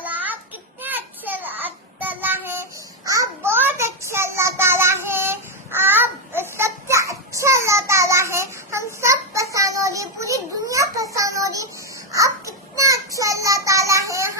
تعالیٰ، آپ کتنے اچھے اللہ تعالیٰ ہیں، آپ بہت اچھے اللہ تعالیٰ ہیں، آپ سب سے اچھا اللہ تعالیٰ ہیں، ہم سب پسند ہو رہی، پوری دنیا پسند ہو رہی، آپ کتنا اچھا اللہ تعالیٰ ہیں.